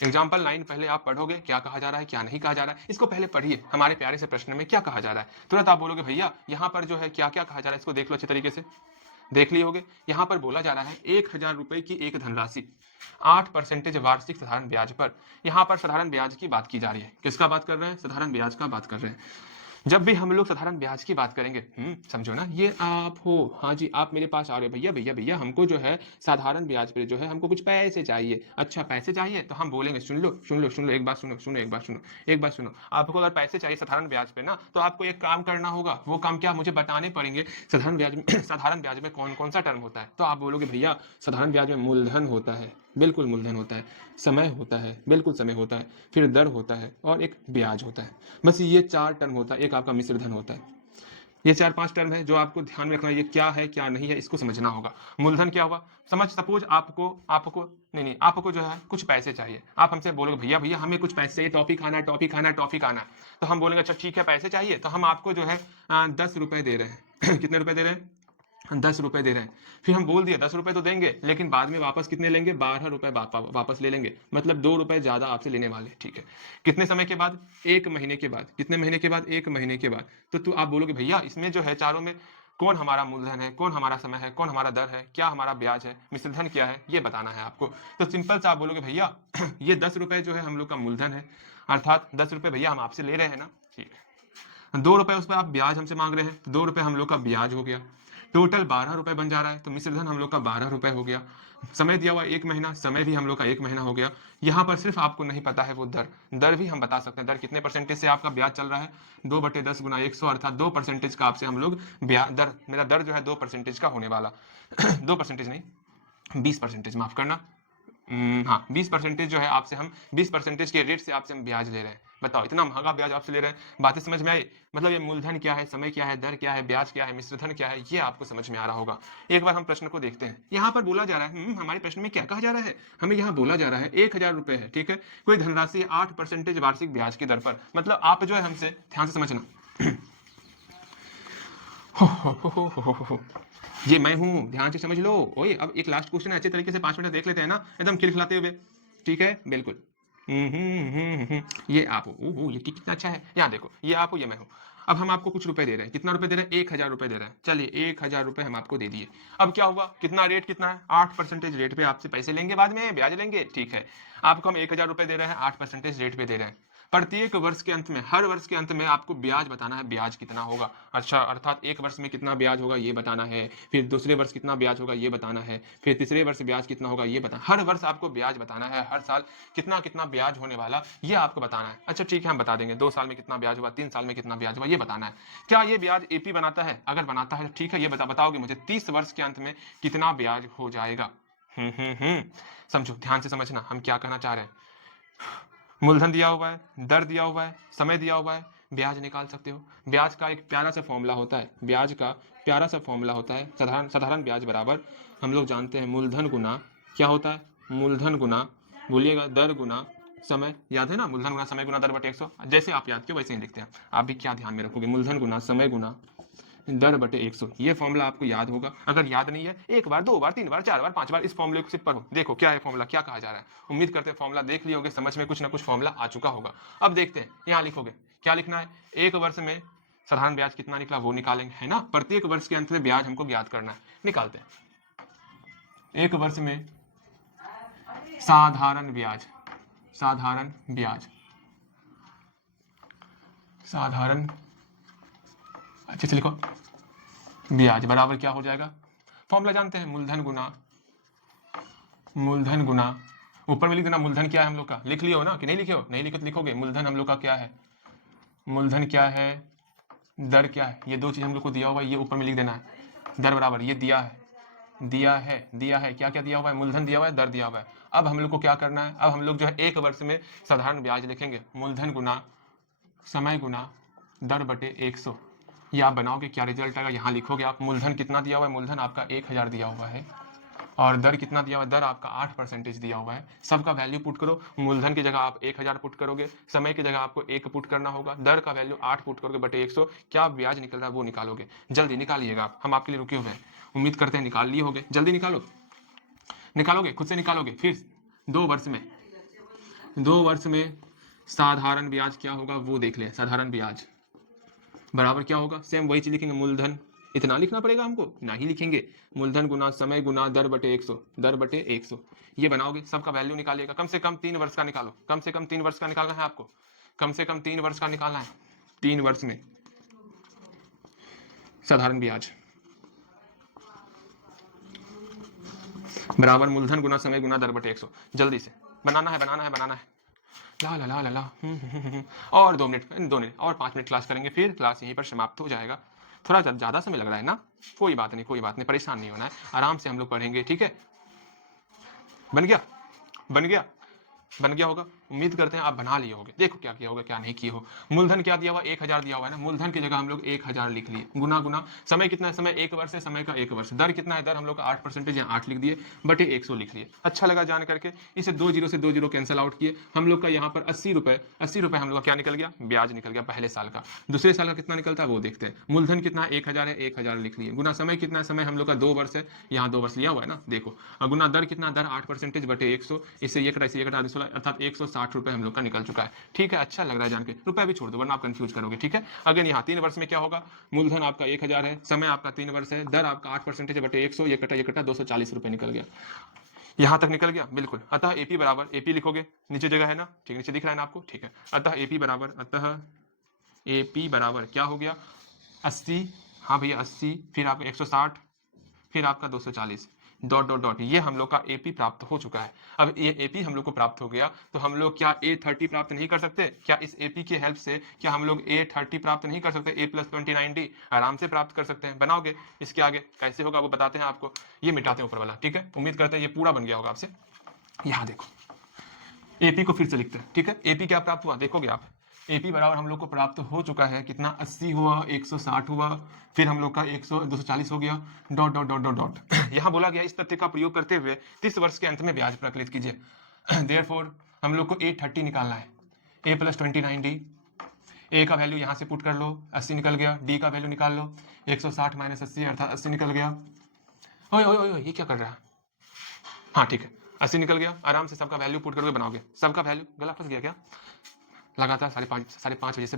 Example 9 पहले आप पढ़ोगे क्या कहा जा रहा है, क्या नहीं कहा जा रहा है, इसको पहले पढ़िए, हमारे प्यारे से प्रश्न में क्या कहा जा रहा है। तुरंत आप बोलोगे भैया यहाँ पर जो है क्या क्या कहा जा रहा है, इसको देख लो अच्छे तरीके से। देख लिए होगे, यहाँ पर बोला जा रहा है 1000 रुपए की एक धनराशि 8% वार्षिक साधारण ब्याज पर। यहाँ पर साधारण ब्याज की बात की जा रही है। किसका बात कर रहे हैं? साधारण ब्याज का बात कर रहे हैं। जब भी हम लोग साधारण ब्याज की बात करेंगे, समझो ना, ये आप हो, हाँ जी, आप मेरे पास आ रहे हो, भैया भैया भैया हमको जो है साधारण ब्याज पे जो है हमको कुछ पैसे चाहिए। अच्छा पैसे चाहिए, तो हम बोलेंगे सुन लो सुन लो सुन लो, एक बात सुनो सुनो, एक बात सुनो, एक बात सुनो। आपको अगर पैसे चाहिए साधारण ब्याज पे ना, तो आपको एक काम करना होगा। वो काम क्या, मुझे बताने पड़ेंगे। साधारण ब्याज में साधारण ब्याज में कौन कौन सा टर्म होता है? तो आप बोलोगे भैया साधारण ब्याज में मूलधन होता है, बिल्कुल मूलधन होता है, समय होता है, बिल्कुल समय होता है, फिर दर होता है और एक ब्याज होता है। बस ये 4 टर्म होता है, एक आपका मिश्र धन होता है। ये 4-5 टर्म है जो आपको ध्यान में रखना है। ये क्या है क्या नहीं है इसको समझना होगा। मूलधन क्या हुआ? समझ, सपोज आपको आपको नहीं आपको जो है कुछ पैसे चाहिए। आप हमसे बोलोगे भैया भैया हमें कुछ पैसे चाहिए, टॉफी खाना है, टॉफी खाना है, टॉफी खाना है। तो हम बोलेंगे अच्छा ठीक है पैसे चाहिए, तो हम आपको जो है 10 रुपए दे रहे हैं कितने रुपए दे रहे हैं? 10 रुपए दे रहे हैं। फिर हम बोल दिए 10 रुपए तो देंगे, लेकिन बाद में वापस कितने लेंगे? 12 रुपए वापस ले लेंगे, मतलब 2 रुपए ज्यादा आपसे लेने वाले। ठीक है, कितने समय के बाद? 1 महीने के बाद। कितने महीने के बाद? 1 महीने के बाद। तो आप बोलोगे भैया इसमें जो है चारों में कौन हमारा मूलधन है, कौन हमारा समय है, कौन हमारा दर है, क्या हमारा ब्याज है, मिश्रधन क्या है, ये बताना है आपको। तो सिंपल से आप बोलोगे भैया ये 10 रुपए जो है हम लोग का मूलधन है, अर्थात 10 रुपए भैया हम आपसे ले रहे हैं ना। ठीक है, 2 रुपए उस पर आप ब्याज हमसे मांग रहे हैं, तो 2 रुपए हम लोग का ब्याज हो गया। टोटल 12 रुपए बन जा रहा है, तो मिश्रधन हम लोग का 12 रुपए हो गया। समय दिया हुआ 1 महीना, समय भी हम लोग का 1 महीना हो गया। यहाँ पर सिर्फ आपको नहीं पता है वो दर, दर भी हम बता सकते हैं। दर कितने परसेंटेज से आपका ब्याज चल रहा है? 2/10 गुना 100, अर्थात 2% का आपसे हम लोग ब्याज दर, मेरा दर जो है 2% का होने वाला 2% नहीं 20%, माफ करना। हाँ 20% जो है आपसे हम 20% के रेट से आपसे हम ब्याज ले रहे हैं। बताओ इतना महंगा ब्याज आपसे ले रहे हैं, बातें समझ में आई? मतलब ये मूलधन क्या है, समय क्या है, दर क्या है, ब्याज क्या है, मिश्रधन क्या है, ये आपको समझ में आ रहा होगा। एक बार हम प्रश्न को देखते हैं। यहाँ पर बोला जा रहा है, हमारे प्रश्न में क्या कहा जा रहा है? हमें यहाँ बोला जा रहा है 1000 रुपए है, ठीक है, कोई धनराशि 8% वार्षिक ब्याज की दर पर। मतलब आप जो है हमसे ध्यान से समझना ये मैं हूं, ध्यान से समझ लो। ओए अब एक लास्ट क्वेश्चन है, अच्छे तरीके से 5 मिनट देख लेते हैं ना, एकदम खिलखिलाते हुए। ठीक है बिल्कुल। ये आप हो, ओहो ये कितना अच्छा है। यहाँ देखो, ये आप हो, ये मैं हूँ। अब हम आपको कुछ रुपए दे रहे हैं। कितना रुपए दे रहे हैं? 1000 रुपए दे रहे हैं। चलिए 1000 रुपए हम आपको दे दिए। अब क्या हुआ? कितना रेट कितना है? 8% रेट पे आपसे पैसे लेंगे, बाद में ब्याज लेंगे। ठीक है, आपको हम 1000 रुपए दे रहे हैं, 8% रेट पे दे रहे हैं। प्रत्येक वर्ष के अंत में, हर वर्ष के अंत में आपको ब्याज बताना है, ब्याज कितना होगा। अच्छा, अर्थात एक वर्ष में कितना ब्याज होगा ये बताना है, फिर दूसरे वर्ष कितना ब्याज होगा ये बताना है, फिर तीसरे वर्ष ब्याज कितना होगा ये बताना। हर वर्ष आपको ब्याज बताना है, हर साल कितना कितना ब्याज होने वाला ये आपको बताना है। अच्छा ठीक है, हम बता देंगे 2 साल में कितना ब्याज हुआ, 3 साल में कितना ब्याज हुआ, ये बताना है। क्या ये ब्याज एपी बनाता है? अगर बनाता है तो ठीक है, ये बताओगे मुझे 30 वर्ष के अंत में कितना ब्याज हो जाएगा। समझो, ध्यान से समझना हम क्या कहना चाह रहे हैं। मूलधन दिया हुआ है, दर दिया हुआ है, समय दिया हुआ है, ब्याज निकाल सकते हो। ब्याज का एक प्यारा सा फॉर्मूला होता है, ब्याज का प्यारा सा फॉर्मूला होता है, साधारण साधारण ब्याज बराबर हम लोग जानते हैं मूलधन गुना क्या होता है? मूलधन गुना, बोलिएगा, दर गुना समय। याद है ना? मूलधन गुना समय गुना दर बटे 100। जैसे आप याद किए वैसे ही लिखते हैं। आप भी क्या ध्यान में रखोगे? मूलधन गुना समय गुना दर बटे 100। ये फॉर्मूला आपको याद होगा। अगर याद नहीं है, एक बार, 2 बार, 3 बार, 4 बार, 5 बार इस फॉर्मूले को सिर्फ पढ़ो। देखो क्या है फॉर्मूला, क्या कहा जा रहा है। उम्मीद करते हैं फॉर्मूला देख लिए होगे, समझ में कुछ ना कुछ फॉर्मूला आ चुका होगा। अब देखते हैं, यहाँ लिखोगे क्या लिखना है। एक वर्ष में साधारण ब्याज कितना निकला वो निकालेंगे, है ना? प्रत्येक वर्ष के अंत में ब्याज हमको ज्ञात करना है। निकालते हैं। एक वर्ष में साधारण ब्याज, साधारण ब्याज, साधारण, अच्छे से लिखो, ब्याज बराबर क्या हो जाएगा? फॉर्मूला जानते हैं, मूलधन गुना, मूलधन गुना, ऊपर में लिख देना मूलधन क्या है हम लोग का। लिख लियो ना कि नहीं लिखे हो? नहीं लिखे तो लिखोगे। मूलधन हम लोग का क्या है? मूलधन क्या है, दर क्या है, ये दो चीज हम लोग को दिया हुआ है, ये ऊपर में लिख देना है। दर बराबर ये दिया है, दिया है, दिया है, क्या क्या दिया हुआ है? मूलधन दिया हुआ है, दर दिया हुआ है। अब हम लोग को क्या करना है? अब हम लोग जो है एक वर्ष में साधारण ब्याज लिखेंगे, मूलधन गुना समय गुना दर बटे 100। ये आप बनाओगे, क्या रिजल्ट आएगा यहाँ लिखोगे आप। मूलधन कितना दिया हुआ है? मूलधन आपका 1000 दिया हुआ है, और दर कितना दिया हुआ है? दर आपका 8% दिया हुआ है। सबका वैल्यू पुट करो। मूलधन की जगह आप 1000 पुट करोगे, समय की जगह आपको 1 पुट करना होगा, दर का वैल्यू 8 पुट करोगे बटे 100। क्या ब्याज निकल रहा है वो निकालोगे। जल्दी निकालिएगा आप, हम आपके लिए रुके हुए हैं। उम्मीद करते हैं निकाल लिए होगे। जल्दी निकालो, निकालोगे, खुद से निकालोगे। फिर 2 वर्ष में 2 वर्ष में साधारण ब्याज क्या होगा वो देख लें। साधारण ब्याज बराबर क्या होगा, सेम वही चीज लिखेंगे, मूलधन इतना लिखना पड़ेगा हमको, ना ही लिखेंगे, मूलधन गुना समय गुना दर बटे 100, दर बटे 100। ये बनाओगे, सबका वैल्यू निकालिएगा, कम से कम 3 वर्ष का निकालो, कम से कम 3 वर्ष का निकालना है आपको, कम से कम 3 वर्ष का निकालना है, 3 वर्ष में साधारण ब्याज बराबर मूलधन गुना समय गुना दर बटे 100। जल्दी से बनाना है, बनाना है, बनाना है। ला ला ला ला ला और 2 मिनट और 5 मिनट क्लास करेंगे, फिर क्लास यहीं पर समाप्त हो जाएगा। थोड़ा ज़्यादा समय लग रहा है ना, कोई बात नहीं, कोई बात नहीं, परेशान नहीं होना है, आराम से हम लोग पढ़ेंगे, ठीक है। बन गया, बन गया, बन गया होगा, उम्मीद करते हैं आप बना लिए होगे। देखो क्या किया होगा, क्या नहीं किए हो। मूलधन क्या दिया हुआ, 1000 दिया हुआ है ना, मूलधन की जगह हम लोग 1000 लिख लिए, गुना गुना समय कितना है, समय 1 वर्ष है, समय का 1 वर्ष, दर कितना है, दर हम लोग का 8% या 8 लिख दिए, बटे 100 लिख लिए। अच्छा लगा जान करके। इसे 2 जीरो से 2 जीरो कैंसिल आउट किए, हम लोग का यहाँ पर 80 रुपए, 80 रुपए हम लोग का क्या निकल गया, ब्याज निकल गया पहले साल का। दूसरे साल का कितना निकलता है वो देखते हैं। मूलधन कितना 1000 है, 1000 लिख लिए, गुना समय कितना है, समय हम लोग का 2 वर्ष है, यहाँ 2 वर्ष लिया हुआ है ना, देखो। गुना दर कितना, दर 8% बटे 100, इससे ये कटा, इससे ये कटा, 16 अर्थात 160 रुपए हम लोग का निकल चुका है। ठीक है, अच्छा लग रहा है जान के, रुपए भी छोड़ दो वरना आप कंफ्यूज करोगे, ठीक है। अगेन यहाँ 3 वर्ष में क्या होगा, मूलधन आपका 1000 है, समय आपका 3 वर्ष है, दर आपका 8% बटे 100, ये कटा 240 रुपए निकल गया। यहां तक निकल गया, बिल्कुल। अतः एपी बराबर, एपी लिखोगे, नीचे जगह है ना, ठीक है, नीचे दिख रहा है ना आपको, ठीक है। अतः एपी बराबर, अतः एपी बराबर क्या हो गया, 80, हाँ भैया 80, फिर आपका 160, फिर आपका 240, डॉट डॉट डॉट, ये हम लोग का एपी प्राप्त हो चुका है। अब ये एपी हम लोग को प्राप्त हो गया, तो हम लोग क्या A30 प्राप्त नहीं कर सकते क्या, इस एपी की हेल्प से क्या हम लोग A30 प्राप्त नहीं कर सकते, A+20 आराम से प्राप्त कर सकते हैं। बनाओगे, इसके आगे कैसे होगा वो बताते हैं आपको, ये मिटाते हैं ऊपर वाला, ठीक है। उम्मीद करते हैं ये पूरा बन गया होगा आपसे। यहाँ देखो, एपी को फिर से लिखते हैं, ठीक है। एपी क्या प्राप्त हुआ देखोगे आप, एपी बराबर हम लोग को प्राप्त हो चुका है कितना, 80 हुआ, 160 हुआ, फिर हम लोग का 240 हो गया, dot dot dot dot dot. यहाँ बोला गया इस तथ्य का प्रयोग करते हुए 30 वर्ष के अंत में ब्याज प्रकलित कीजिए। देयरफॉर हम लोग को A30 निकालना है, A+29D, ए का वैल्यू यहाँ से पुट कर लो, 80 निकल गया, डी का वैल्यू निकाल लो, 160 माइनस 80 अर्थात 80 निकल गया। ओए ओए ओए, ये क्या कर रहा है, हाँ ठीक है, 80 निकल गया। आराम से सबका वैल्यू पुट करके बनाओगे, सबका वैल्यू, गला फंस गया क्या, लगातार 5:30 बजे से